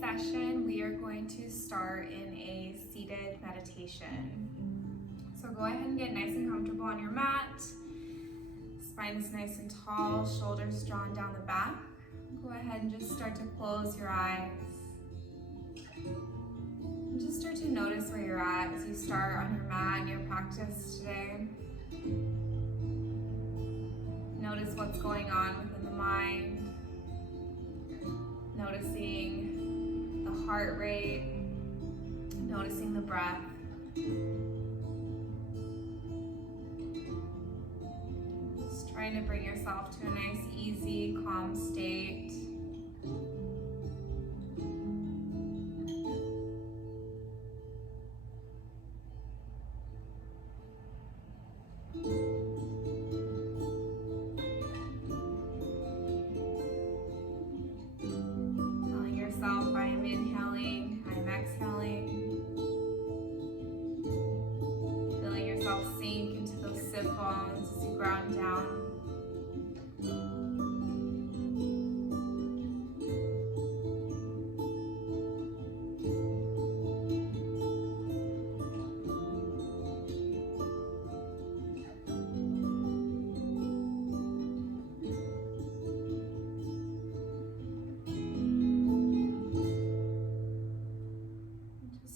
session, we are going to start in a seated meditation. So go ahead and get nice and comfortable on your mat. Spine is nice and tall, shoulders drawn down the back. Go ahead and just start to close your eyes. And just start to notice where you're at as you start on your mat in your practice today. Notice what's going on within the mind. Noticing the heart rate, noticing the breath. Just trying to bring yourself to a nice, easy, calm state. I am inhaling, I am exhaling. Feeling yourself sink into those sit bones as you ground down.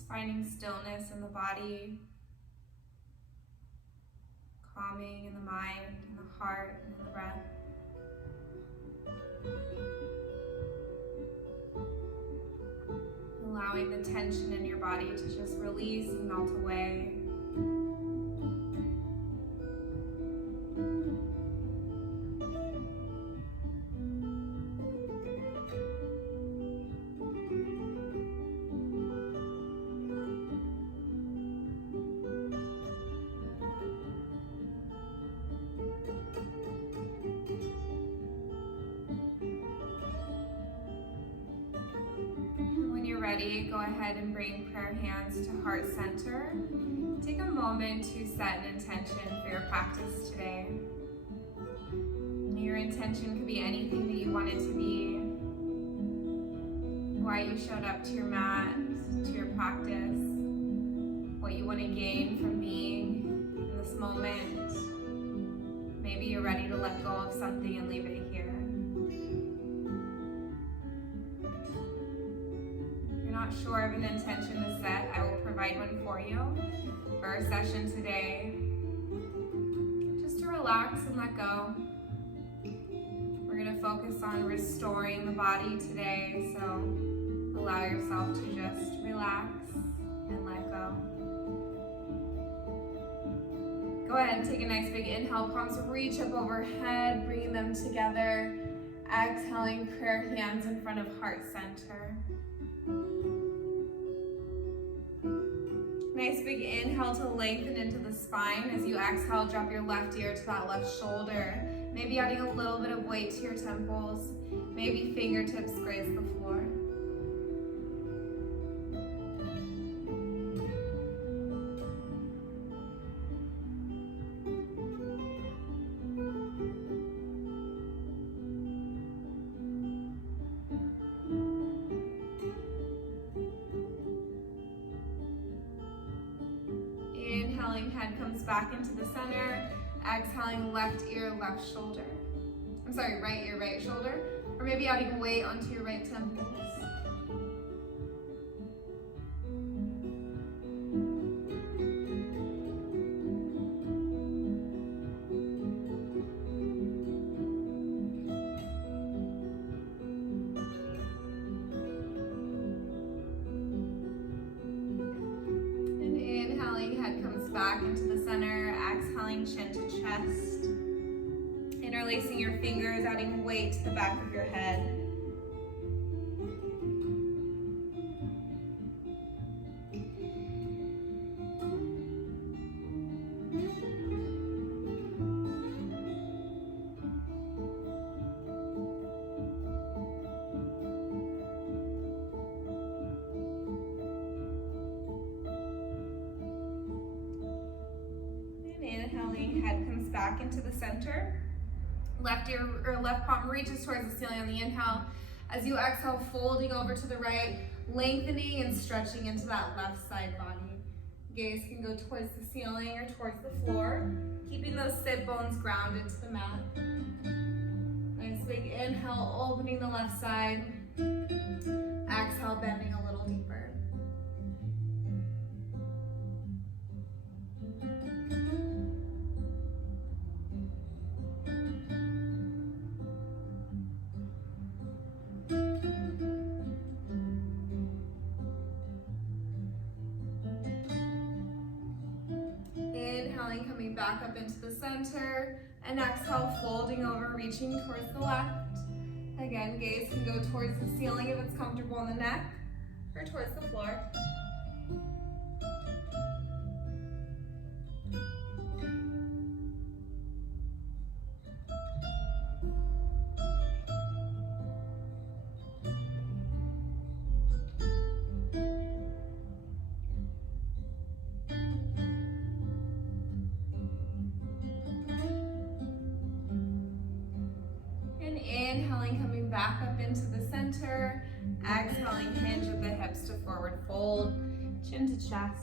Finding stillness in the body, calming in the mind, in the heart, and in the breath. Allowing the tension in your body to just release and melt away. Ready, go ahead and bring prayer hands to heart center. Take a moment to set an intention for your practice today. Your intention could be anything that you want it to be. Why you showed up to your mat, to your practice, what you want to gain from being in this moment. Maybe you're ready to let go of something and leave it here. Not sure if an intention is set, I will provide one for you for our session today. Just to relax and let go. We're going to focus on restoring the body today, so allow yourself to just relax and let go. Go ahead and take a nice big inhale, palms reach up overhead, bringing them together. Exhaling, prayer hands in front of heart center. Nice big inhale to lengthen into the spine. As you exhale, drop your left ear to that left shoulder. Maybe adding a little bit of weight to your temples. Maybe fingertips graze the floor. Inhaling, head comes back into the center. Exhaling, left ear, left shoulder. Right ear, right shoulder. Or maybe adding weight onto your right temples. Back into the center, exhaling chin to chest. Interlacing your fingers, adding weight to the back of your head. Inhaling, head comes back into the center. Left ear or left palm reaches towards the ceiling on the inhale. As you exhale, folding over to the right, lengthening and stretching into that left side body. Gaze can go towards the ceiling or towards the floor, keeping those sit bones grounded to the mat. Nice big inhale, opening the left side. Exhale, bending a little deeper. Inhaling, coming back up into the center, and exhale, folding over, reaching towards the left. Again, gaze can go towards the ceiling if it's comfortable in the neck, or towards the floor. Inhaling, coming back up into the center. Exhaling, hinge of the hips to forward fold, chin to chest.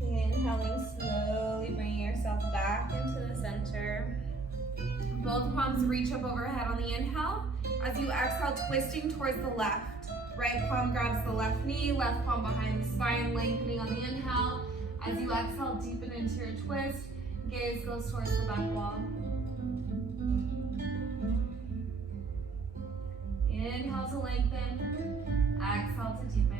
Inhaling, slowly bringing yourself back into the center. Both palms reach up overhead on the inhale. As you exhale, twisting towards the left. Right palm grabs the left knee, left palm behind the spine, lengthening on the inhale. As you exhale, deepen into your twist. Gaze goes towards the back wall. Inhale to lengthen. Exhale to deepen.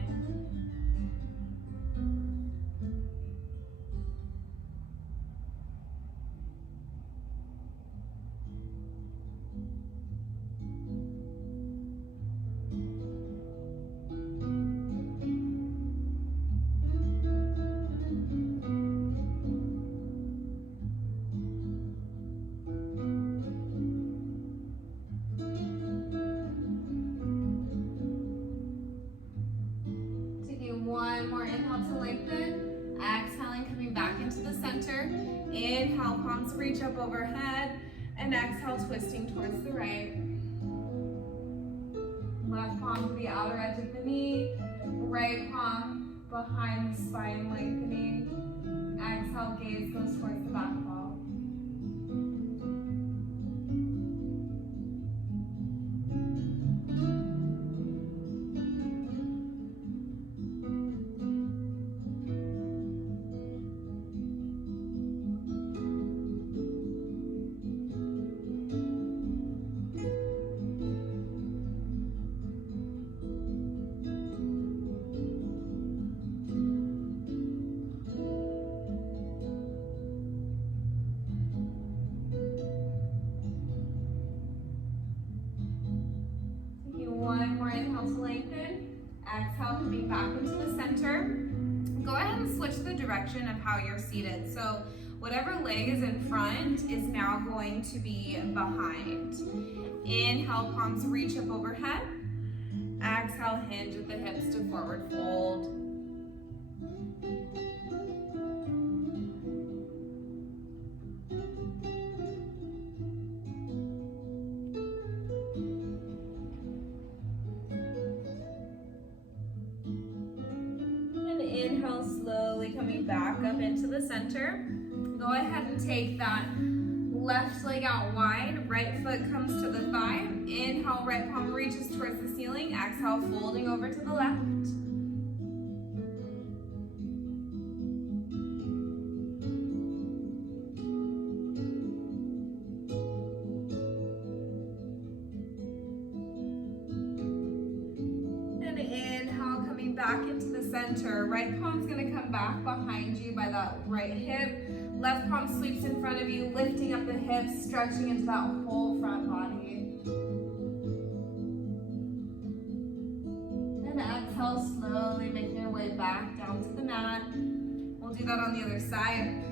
One more inhale to lengthen. Exhaling, coming back into the center. Inhale, palms reach up overhead. And exhale, twisting towards the right. Left palm to the outer edge of the knee. Right palm behind the spine, lengthening. Exhale, gaze goes towards the back wall. One more inhale to lengthen. Exhale, coming back into the center. Go ahead and switch the direction of how you're seated. So whatever leg is in front is now going to be behind. Inhale, palms reach up overhead. Exhale, hinge at the hips to forward fold. Inhale, slowly coming back up into the center. Go ahead and take that left leg out wide. Right foot comes to the thigh. Inhale, right palm reaches towards the ceiling. Exhale, folding over to the left. And inhale, coming back into the center. Right palm's gonna come back behind you by that right hip. Left palm sweeps in front of you, lifting up the hips, stretching into that whole front body. And exhale, slowly making your way back down to the mat. We'll do that on the other side.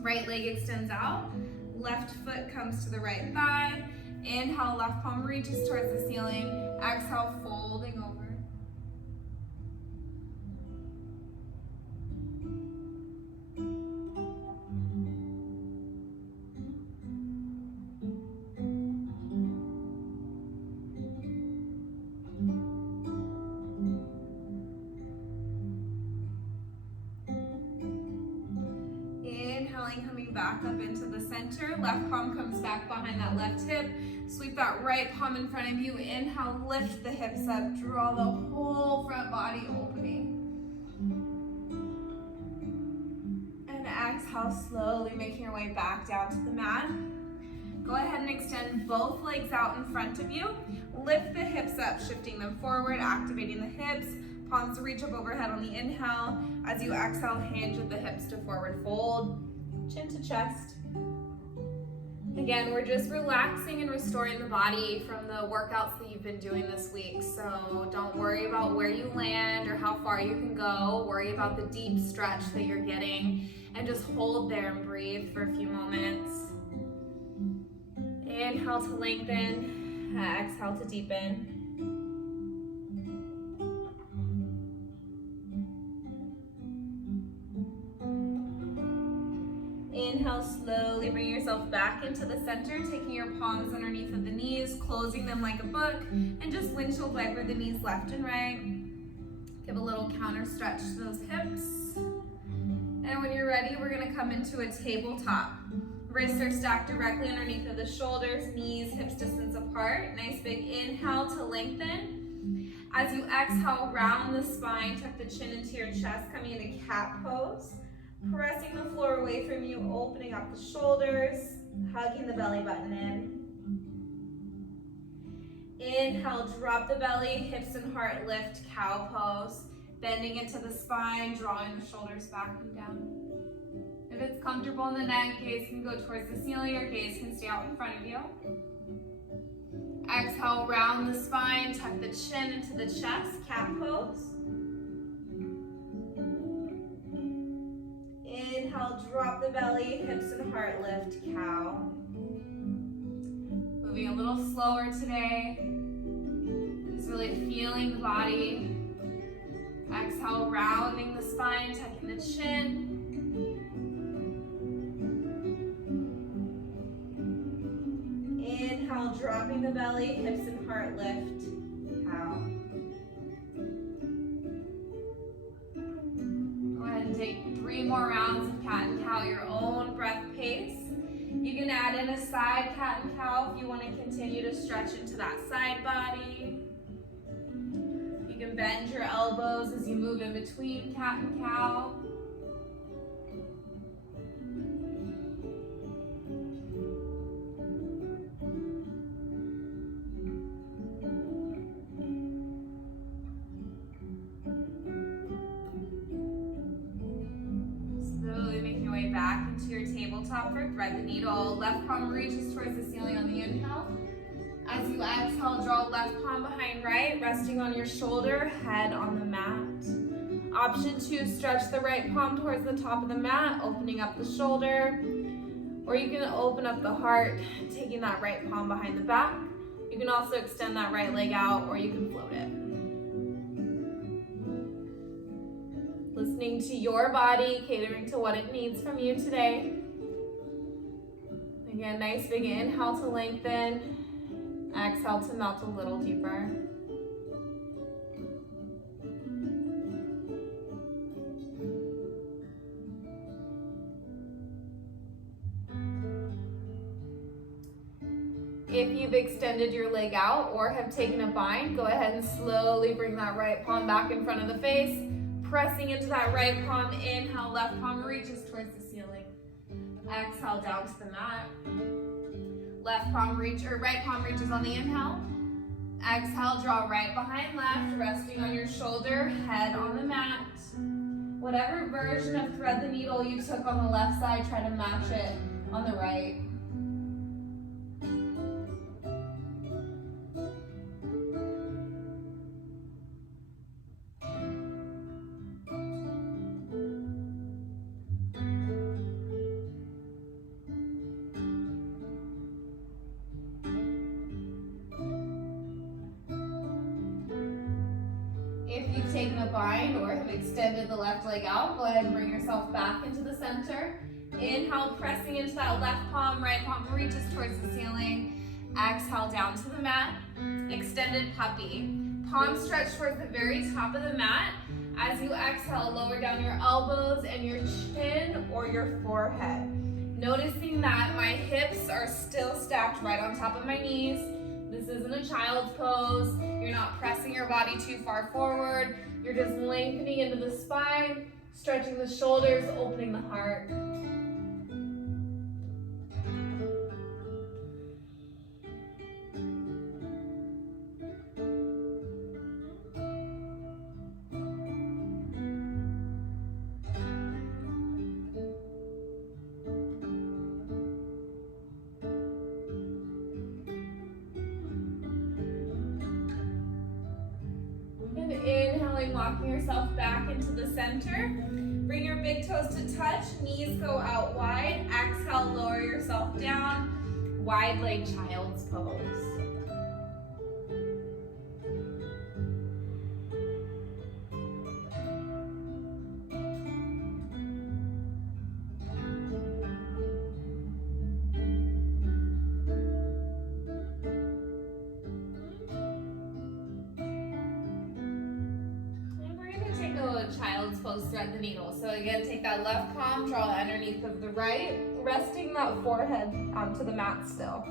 Right leg extends out, left foot comes to the right thigh. Inhale, left palm reaches towards the ceiling. Exhale, folding over. Inhaling, coming back up into the center. Left palm comes back behind that left hip. Sweep that right palm in front of you. Inhale, lift the hips up. Draw the whole front body opening. And exhale, slowly making your way back down to the mat. Go ahead and extend both legs out in front of you. Lift the hips up, shifting them forward, activating the hips. Palms reach up overhead on the inhale. As you exhale, hinge with the hips to forward fold, chin to chest. Again, we're just relaxing and restoring the body from the workouts that you've been doing this week. So don't worry about where you land or how far you can go. Worry about the deep stretch that you're getting and just hold there and breathe for a few moments. Inhale to lengthen, exhale to deepen. Inhale, slowly bring yourself back into the center, taking your palms underneath of the knees, closing them like a book, and just windshield wiper the knees left and right. Give a little counter stretch to those hips. And when you're ready, we're gonna come into a tabletop. Wrists are stacked directly underneath of the shoulders, knees, hips distance apart. Nice big inhale to lengthen. As you exhale, round the spine, tuck the chin into your chest, coming into cat pose. Pressing the floor away from you, opening up the shoulders, hugging the belly button in. Inhale, drop the belly, hips and heart lift, cow pose. Bending into the spine, drawing the shoulders back and down. If it's comfortable in the neck, gaze can go towards the ceiling or gaze can stay out in front of you. Exhale, round the spine, tuck the chin into the chest, cat pose. Inhale, drop the belly, hips and heart lift, cow. Moving a little slower today. Just really feeling the body. Exhale, rounding the spine, tucking the chin. Inhale, dropping the belly, hips and heart lift, cow. Go ahead and take 3 more rounds of cat and cow, your own breath pace. You can add in a side cat and cow if you want to continue to stretch into that side body. You can bend your elbows as you move in between cat and cow. Back into your tabletop for thread the needle. Left palm reaches towards the ceiling on the inhale. As you exhale, draw left palm behind right, resting on your shoulder, head on the mat. Option 2, stretch the right palm towards the top of the mat, opening up the shoulder. Or you can open up the heart, taking that right palm behind the back. You can also extend that right leg out, or you can float it. Listening to your body, catering to what it needs from you today. Again, nice big inhale to lengthen. Exhale to melt a little deeper. If you've extended your leg out or have taken a bind, go ahead and slowly bring that right palm back in front of the face. Pressing into that right palm, inhale, left palm reaches towards the ceiling. Exhale, down to the mat. Right palm reaches on the inhale. Exhale, draw right behind left, resting on your shoulder, head on the mat. Whatever version of thread the needle you took on the left side, try to match it on the right. If you've taken a bind or have extended the left leg out, go ahead and bring yourself back into the center. Inhale, pressing into that left palm, right palm reaches towards the ceiling. Exhale, down to the mat. Extended puppy. Palms stretch towards the very top of the mat. As you exhale, lower down your elbows and your chin or your forehead. Noticing that my hips are still stacked right on top of my knees. This isn't a child's pose. You're not pressing your body too far forward. You're just lengthening into the spine, stretching the shoulders, opening the heart. Inhaling, walking yourself back into the center. Bring your big toes to touch, knees go out wide. Exhale, lower yourself down. Wide leg child's pose. Child's pose, thread the needle. So again, take that left palm, draw underneath of the right, resting that forehead onto the mat still.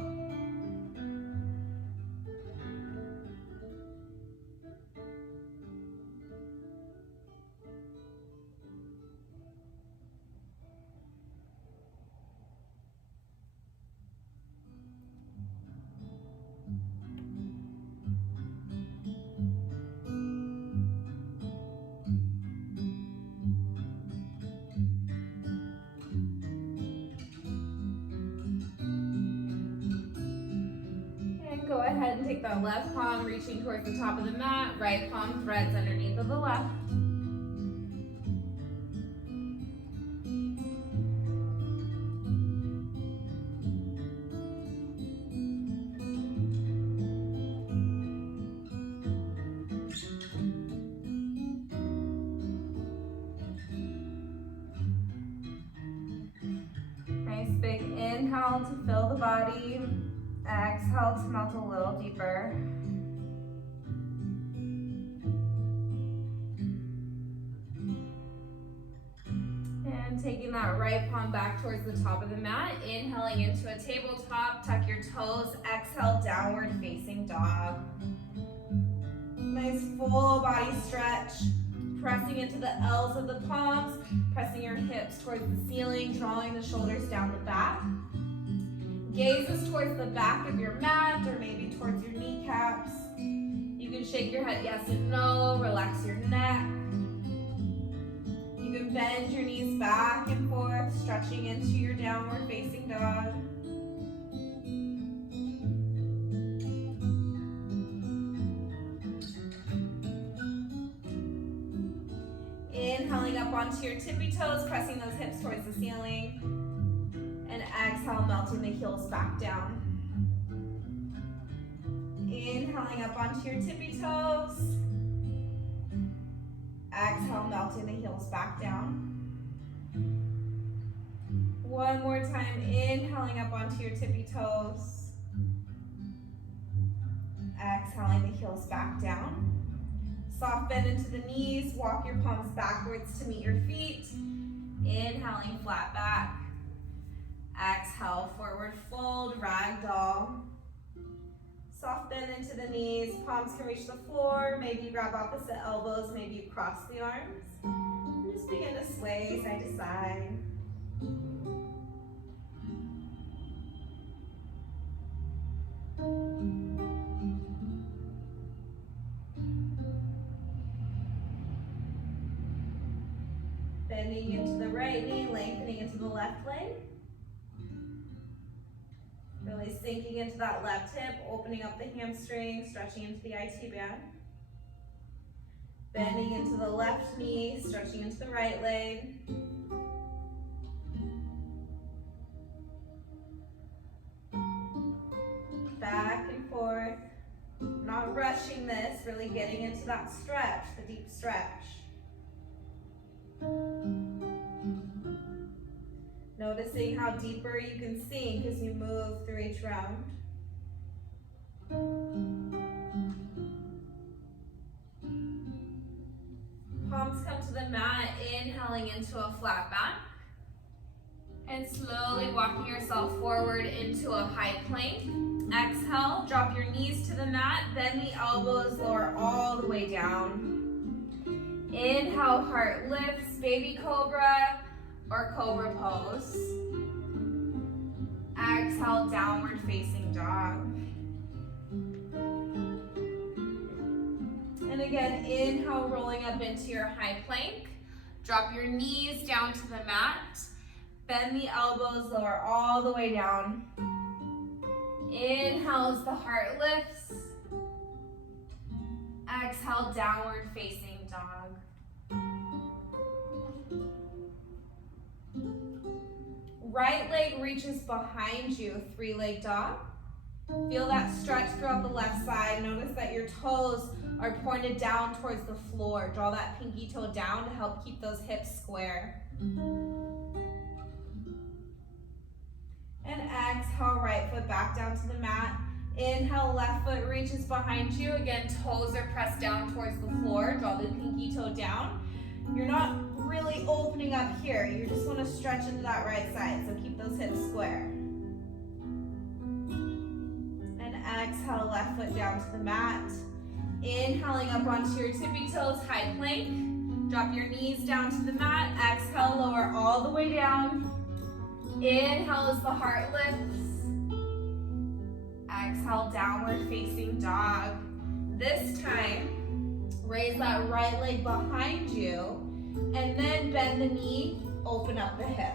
Go ahead and take that left palm reaching towards the top of the mat, right palm threads underneath of the left. Nice big inhale to fill the body. Exhale to melt a little deeper. And taking that right palm back towards the top of the mat, inhaling into a tabletop, tuck your toes, exhale, downward facing dog. Nice full body stretch, pressing into the L's of the palms, pressing your hips towards the ceiling, drawing the shoulders down the back. Gazes towards the back of your mat or maybe towards your kneecaps. You can shake your head yes and no, relax your neck. You can bend your knees back and forth, stretching into your downward facing dog. Inhaling up onto your tippy toes, pressing those hips towards the ceiling. And exhale, melting the heels back down. Inhaling up onto your tippy toes. Exhale, melting the heels back down. One more time, inhaling up onto your tippy toes. Exhaling the heels back down. Soft bend into the knees, walk your palms backwards to meet your feet. Inhaling, flat back. Exhale, forward fold, ragdoll. Soft bend into the knees, palms can reach the floor, maybe you grab opposite elbows, maybe you cross the arms. And just begin to sway side to side. Bending into the right knee, lengthening into the left leg. Really sinking into that left hip, opening up the hamstring, stretching into the IT band. Bending into the left knee, stretching into the right leg. Back and forth. not rushing this, really getting into that stretch, the deep stretch. Noticing how deeper you can sink as you move through each round. Palms come to the mat, inhaling into a flat back. And slowly walking yourself forward into a high plank. Exhale, drop your knees to the mat, bend the elbows, lower all the way down. Inhale, heart lifts, baby cobra or cobra pose. Exhale, downward facing dog. And again, inhale, rolling up into your high plank. Drop your knees down to the mat. Bend the elbows, lower all the way down. Inhale as the heart lifts. Exhale, downward facing dog. Right leg reaches behind you, three-leg dog. Feel that stretch throughout the left side. Notice that your toes are pointed down towards the floor. Draw that pinky toe down to help keep those hips square. And exhale, right foot back down to the mat. Inhale, left foot reaches behind you. Again, toes are pressed down towards the floor. Draw the pinky toe down. You're not really opening up here. You just want to stretch into that right side, so keep those hips square. And exhale, left foot down to the mat. Inhaling up onto your tippy toes, high plank. Drop your knees down to the mat. Exhale, lower all the way down. Inhale as the heart lifts. Exhale, downward facing dog. This time, raise that right leg behind you and then bend the knee, open up the hip.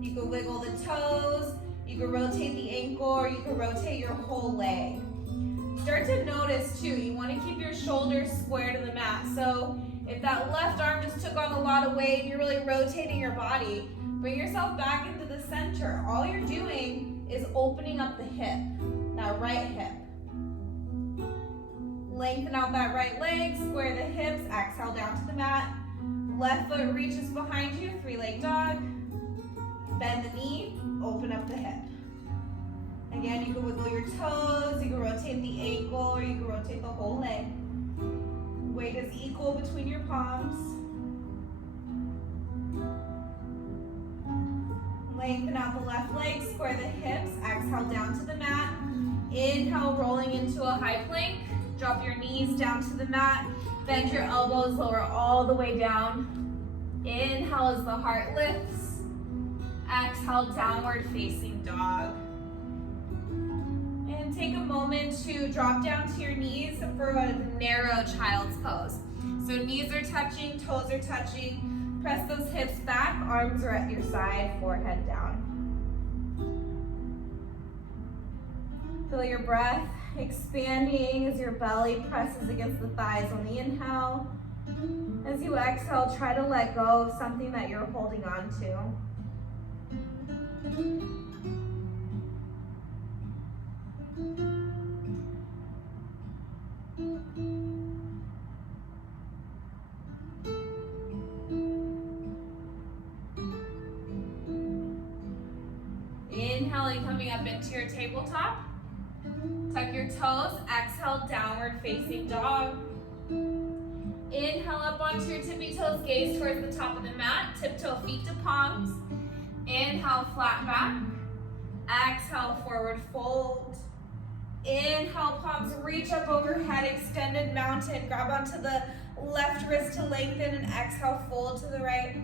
You can wiggle the toes, you can rotate the ankle, or you can rotate your whole leg. Start to notice too, you want to keep your shoulders square to the mat. So if that left arm just took on a lot of weight and you're really rotating your body, bring yourself back into the center. All you're doing is opening up the hip, that right hip. Lengthen out that right leg, square the hips, exhale down to the mat. Left foot reaches behind you, three-leg dog. Bend the knee, open up the hip. Again, you can wiggle your toes, you can rotate the ankle, or you can rotate the whole leg. Weight is equal between your palms. Lengthen out the left leg, square the hips, exhale down to the mat. Inhale, rolling into a high plank. Drop your knees down to the mat. Bend your elbows, lower all the way down. Inhale as the heart lifts. Exhale, downward facing dog. And take a moment to drop down to your knees for a narrow child's pose. So knees are touching, toes are touching. Press those hips back, arms are at your side, forehead down. Feel your breath expanding as your belly presses against the thighs on the inhale. As you exhale, try to let go of something that you're holding on to. Inhaling, coming up into your tabletop. Tuck your toes, exhale, downward facing dog. Inhale up onto your tippy toes, gaze towards the top of the mat, tiptoe feet to palms. Inhale, flat back. Exhale, forward fold. Inhale, palms reach up overhead, extended mountain. Grab onto the left wrist to lengthen and exhale, fold to the right.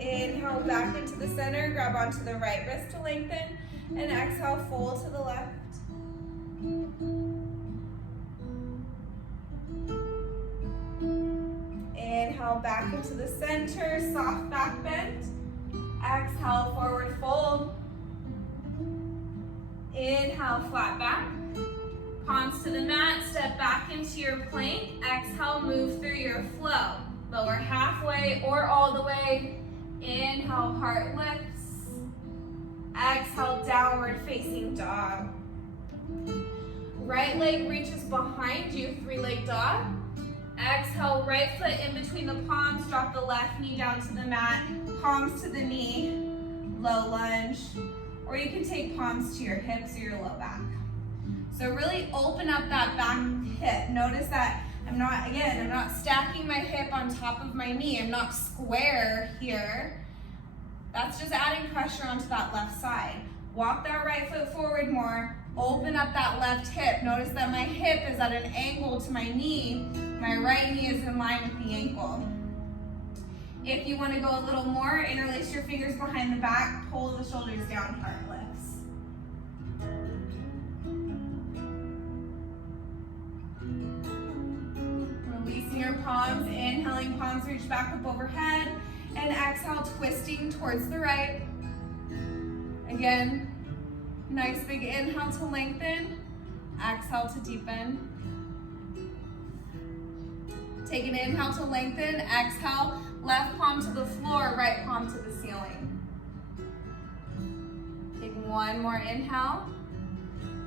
Inhale, back into the center, grab onto the right wrist to lengthen, and exhale, fold to the left. Inhale, back into the center, soft back bend. Exhale, forward fold. Inhale, flat back. Palms to the mat, step back into your plank. Exhale, move through your flow. Lower halfway or all the way. Inhale, heart lifts. Exhale, downward facing dog. Right leg reaches behind you, three-leg dog. Exhale, right foot in between the palms, drop the left knee down to the mat, palms to the knee, low lunge, or you can take palms to your hips or your low back. So really open up that back hip. Notice that I'm not stacking my hip on top of my knee. I'm not square here. That's just adding pressure onto that left side. Walk that right foot forward more. Open up that left hip. Notice that my hip is at an angle to my knee. My right knee is in line with the ankle. If you want to go a little more, interlace your fingers behind the back, pull the shoulders down, heart lifts. Releasing your palms, inhaling, palms reach back up overhead, and exhale, twisting towards the right. Again, nice big inhale to lengthen, exhale to deepen. Take an inhale to lengthen, exhale, left palm to the floor, right palm to the ceiling. Take one more inhale.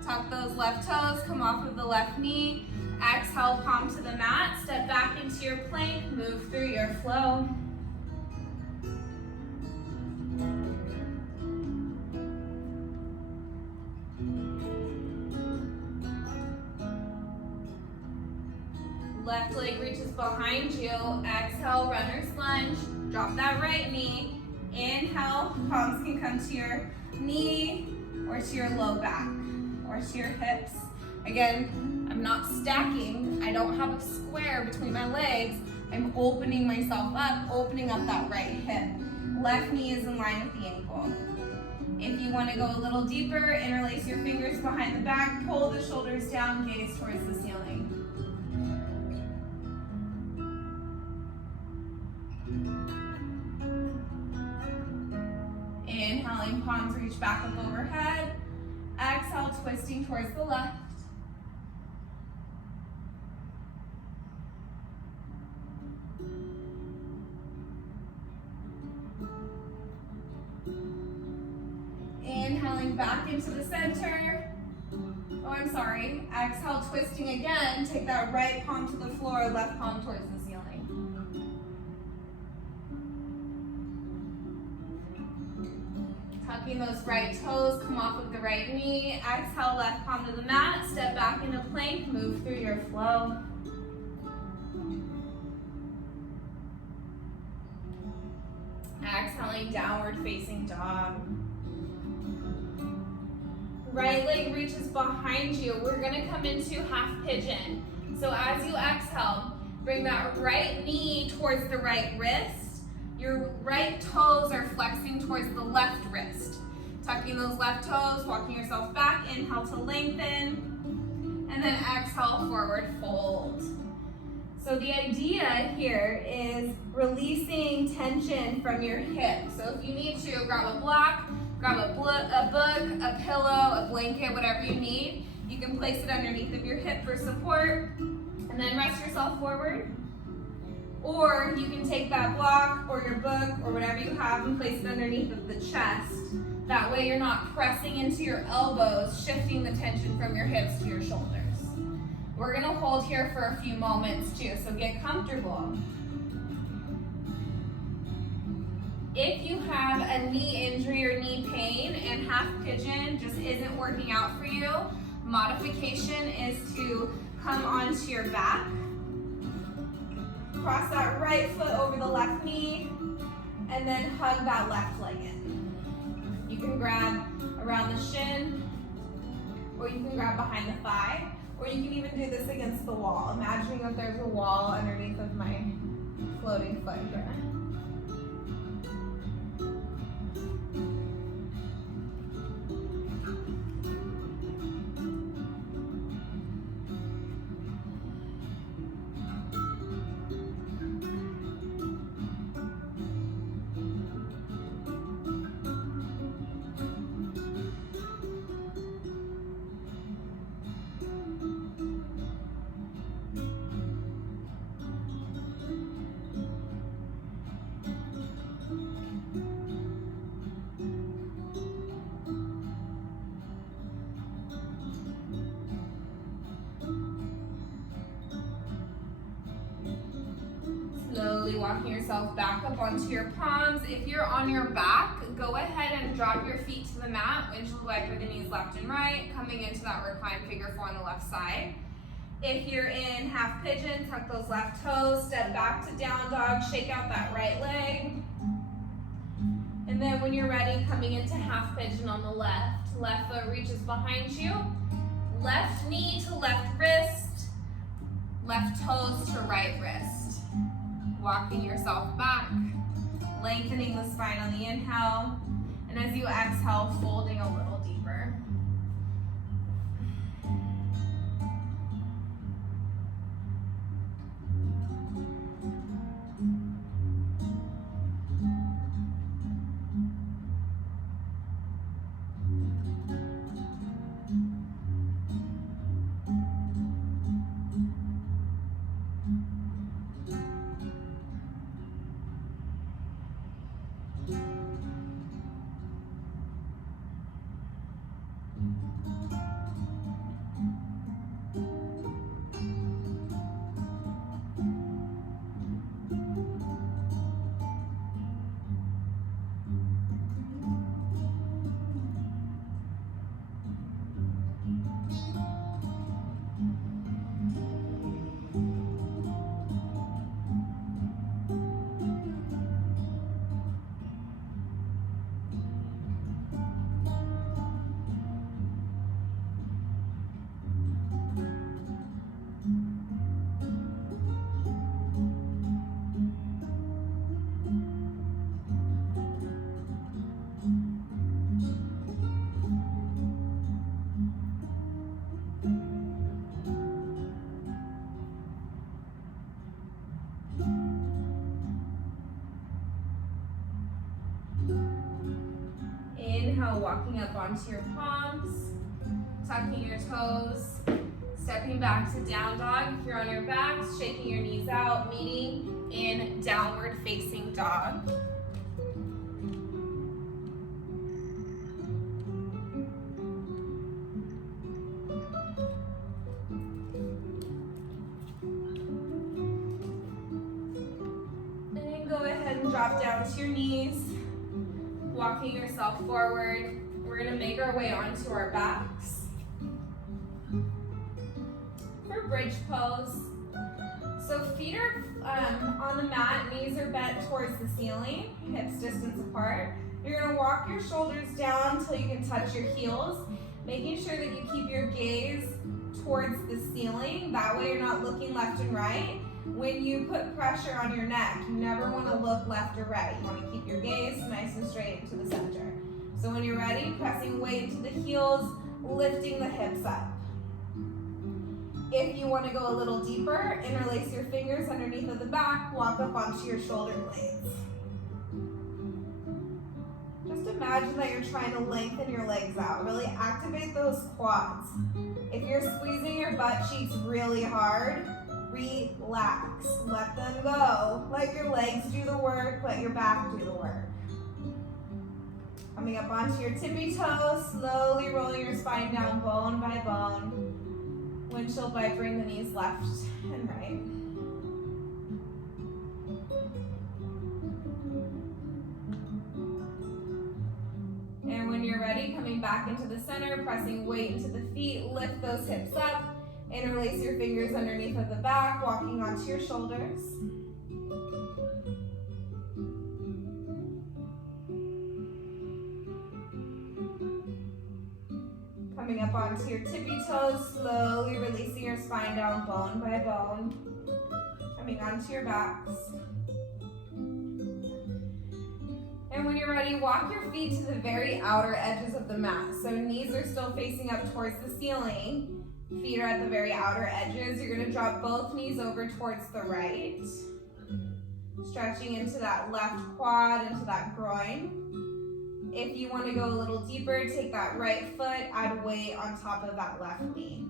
Tuck those left toes, come off of the left knee. Exhale, palm to the mat, step back into your plank, move through your flow. Left leg reaches behind you. Exhale, runner's lunge. Drop that right knee. Inhale, palms can come to your knee or to your low back or to your hips. Again, I'm not stacking. I don't have a square between my legs. I'm opening myself up, opening up that right hip. Left knee is in line with the ankle. If you want to go a little deeper, interlace your fingers behind the back, pull the shoulders down, gaze towards the ceiling. Inhaling, palms reach back up overhead. Exhale, twisting towards the left. Inhaling back into the center. Oh, I'm sorry. Exhale, twisting again. Take that right palm to the floor, left palm towards the ceiling. Tucking those right toes, come off of the right knee. Exhale, left palm to the mat. Step back into plank, move through your flow. Exhaling, downward facing dog. Right leg reaches behind you. We're gonna come into half pigeon. So as you exhale, bring that right knee towards the right wrist. Your right toes are flexing towards the left wrist. Tucking those left toes, walking yourself back, inhale to lengthen, and then exhale, forward fold. So the idea here is releasing tension from your hips. So if you need to, grab a block, grab a book, a pillow, a blanket, whatever you need. You can place it underneath of your hip for support, and then rest yourself forward. Or you can take that block or your book or whatever you have and place it underneath of the chest. That way you're not pressing into your elbows, shifting the tension from your hips to your shoulders. We're gonna hold here for a few moments too, so get comfortable. If you have a knee injury or knee pain and half pigeon just isn't working out for you, modification is to come onto your back. Cross that right foot over the left knee, and then hug that left leg in. You can grab around the shin, or you can grab behind the thigh, or you can even do this against the wall, imagining that there's a wall underneath of my floating foot here. yourself back up onto your palms. If you're on your back, go ahead and drop your feet to the mat. Windshield wiper the knees left and right, coming into that reclined figure four on the left side. If you're in half pigeon, tuck those left toes, step back to down dog, shake out that right leg. And then when you're ready, coming into half pigeon on the left. Left foot reaches behind you. Left knee to left wrist. Left toes to right wrist. Walking yourself back. Lengthening the spine on the inhale. And as you exhale, folding a little deeper. Inhale, walking up onto your palms, tucking your toes, stepping back to down dog. If you're on your backs, shaking your knees out, meeting in downward facing dog. And go ahead and drop down to your knees. Walking yourself forward. We're gonna make our way onto our backs. For bridge pose. So feet are on the mat, knees are bent towards the ceiling, hips distance apart. You're gonna walk your shoulders down until you can touch your heels, making sure that you keep your gaze towards the ceiling. That way you're not looking left and right. When you put pressure on your neck, you never want to look left or right. You want to keep your gaze nice and straight into the center. So when you're ready, pressing weight into the heels, lifting the hips up. If you want to go a little deeper, interlace your fingers underneath of the back, walk up onto your shoulder blades. Just imagine that you're trying to lengthen your legs out. Really activate those quads. If you're squeezing your butt cheeks really hard, relax, let them go. Let your legs do the work, let your back do the work. Coming up onto your tippy toes, slowly rolling your spine down bone by bone. Windshield vipering the knees left and right. And when you're ready, coming back into the center, pressing weight into the feet, lift those hips up. Interlace your fingers underneath of the back, walking onto your shoulders. Coming up onto your tippy toes, slowly releasing your spine down bone by bone. Coming onto your backs. And when you're ready, walk your feet to the very outer edges of the mat. So knees are still facing up towards the ceiling. Feet are at the very outer edges. You're gonna drop both knees over towards the right. Stretching into that left quad, into that groin. If you wanna go a little deeper, take that right foot, add weight on top of that left knee.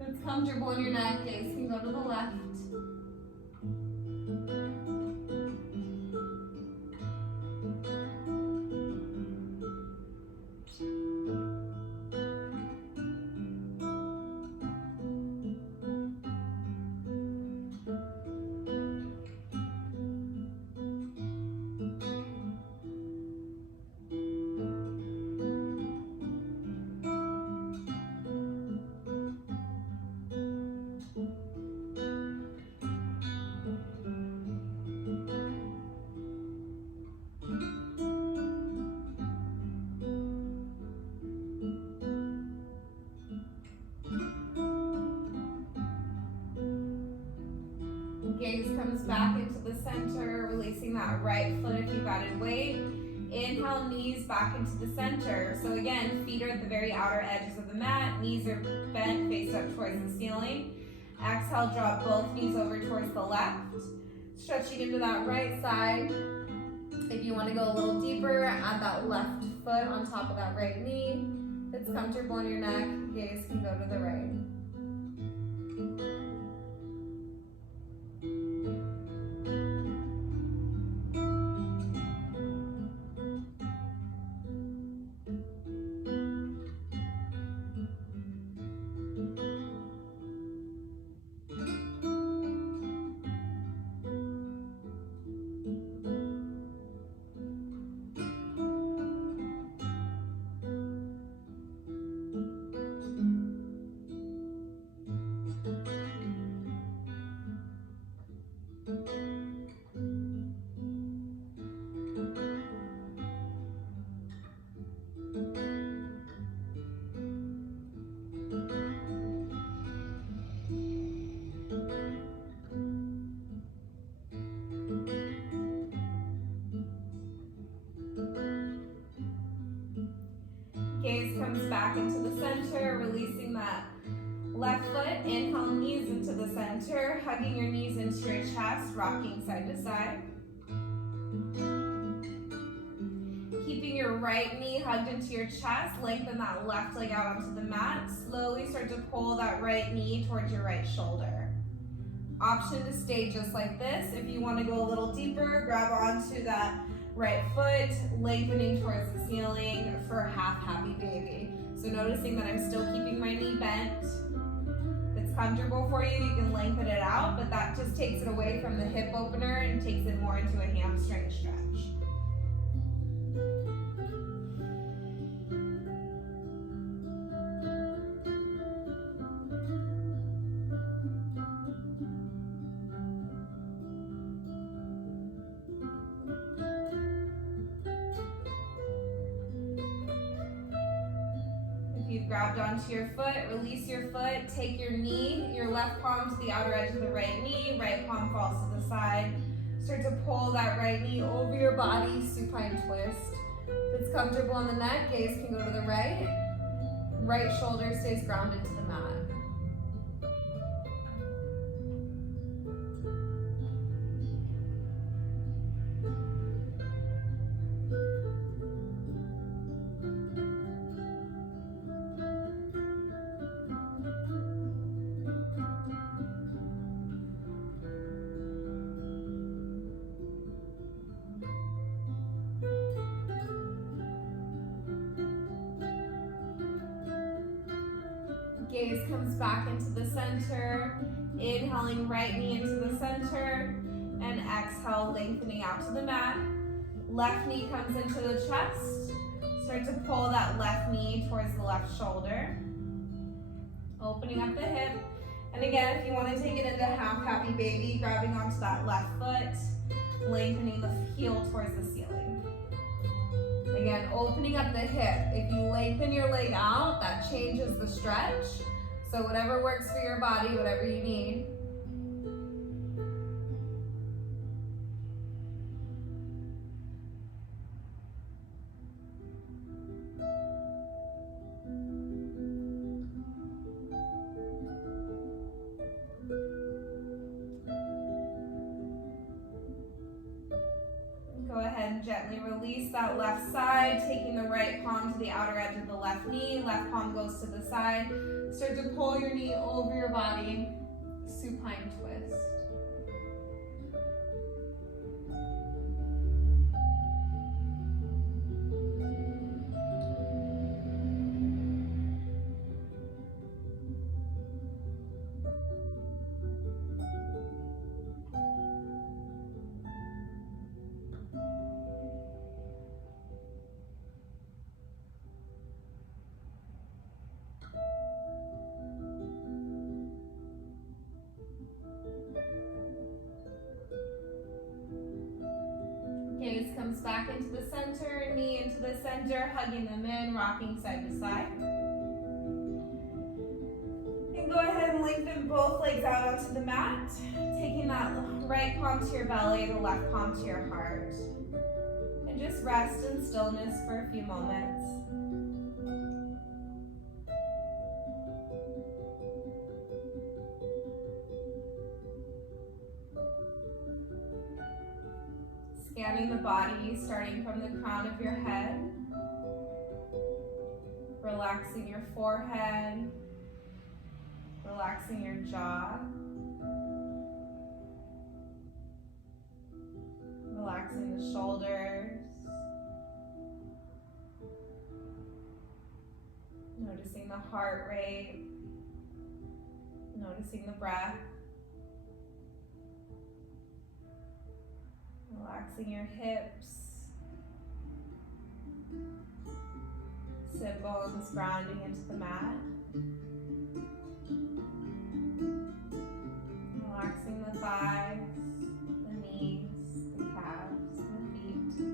If it's comfortable in your neck, gaze can go to the left. comes back into the center, releasing that right foot if you've added weight. Inhale, knees back into the center. So again, feet are at the very outer edges of the mat. Knees are bent, face up towards the ceiling. Exhale, drop both knees over towards the left. Stretching into that right side. If you want to go a little deeper, add that left foot on top of that right knee. If it's comfortable on your neck, gaze can go to the right. Gaze comes back into the center, releasing that left foot. Inhale, knees into the center, hugging your knees into your chest, rocking side to side. Keeping your right knee hugged into your chest, lengthen that left leg out onto the mat. Slowly start to pull that right knee towards your right shoulder. Option to stay just like this. If you want to go a little deeper, grab onto that right foot, lengthening towards the ceiling for half happy baby. So noticing that I'm still keeping my knee bent. If it's comfortable for you, you can lengthen it out, but that just takes it away from the hip opener and takes it more into a hamstring stretch. You've grabbed onto your foot, release your foot, take your knee, your left palm to the outer edge of the right knee, right palm falls to the side. Start to pull that right knee over your body, supine twist. If it's comfortable on the neck, gaze can go to the right. Right shoulder stays grounded to the mat. Gaze comes back into the center, inhaling right knee into the center, and exhale, lengthening out to the mat. Left knee comes into the chest. Start to pull that left knee towards the left shoulder. Opening up the hip. And again, if you want to take it into half happy baby, grabbing onto that left foot, lengthening the heel towards the ceiling. Again, opening up the hip. If you lengthen your leg out, that changes the stretch. So whatever works for your body, whatever you need. Go ahead and gently release that left side, taking the right palm to the outer edge of the left knee. Left palm goes to the side. Start to pull your knee over your body, supine twist. Gaze comes back into the center, knee into the center, hugging them in, rocking side to side. And can go ahead and lengthen both legs out onto the mat, taking that right palm to your belly, the left palm to your heart. And just rest in stillness for a few moments. Scanning the body, starting from the crown of your head, relaxing your forehead, relaxing your jaw, relaxing the shoulders, noticing the heart rate, noticing the breath. Relaxing your hips, sit bones grounding into the mat. Relaxing the thighs, the knees, the calves, and the feet.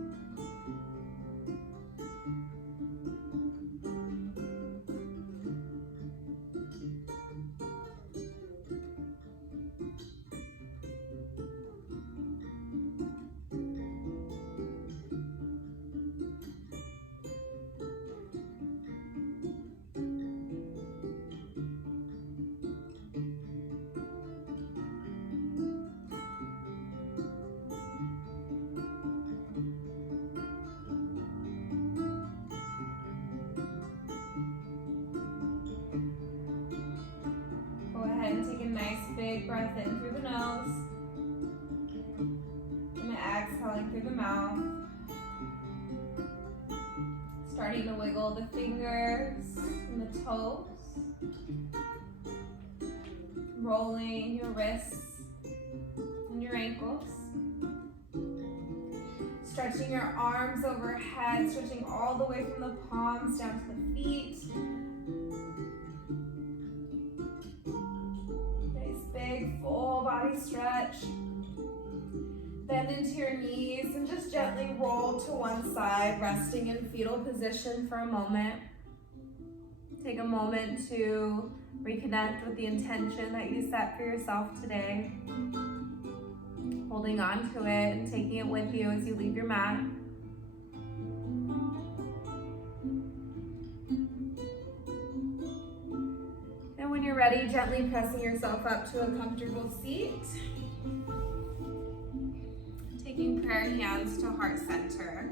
And take a nice big breath in through the nose and exhaling through the mouth. Starting to wiggle the fingers and the toes. Rolling your wrists and your ankles. Stretching your arms overhead, stretching all the way from the palms down to the feet. Big full body stretch. Bend into your knees and just gently roll to one side, resting in fetal position for a moment. Take a moment to reconnect with the intention that you set for yourself today. Holding on to it and taking it with you as you leave your mat. When you're ready, gently pressing yourself up to a comfortable seat. Taking prayer hands to heart center.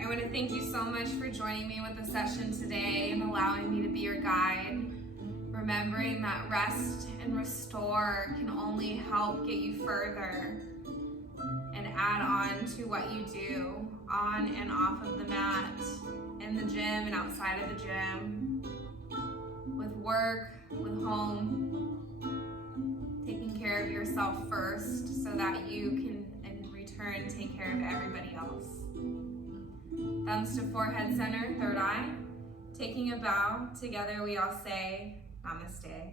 I want to thank you so much for joining me with the session today and allowing me to be your guide. Remembering that rest and restore can only help get you further and add on to what you do on and off of the mat, in the gym and outside of the gym. Work, with home, taking care of yourself first so that you can in return take care of everybody else. Thumbs to forehead center, third eye. Taking a bow, together we all say Namaste.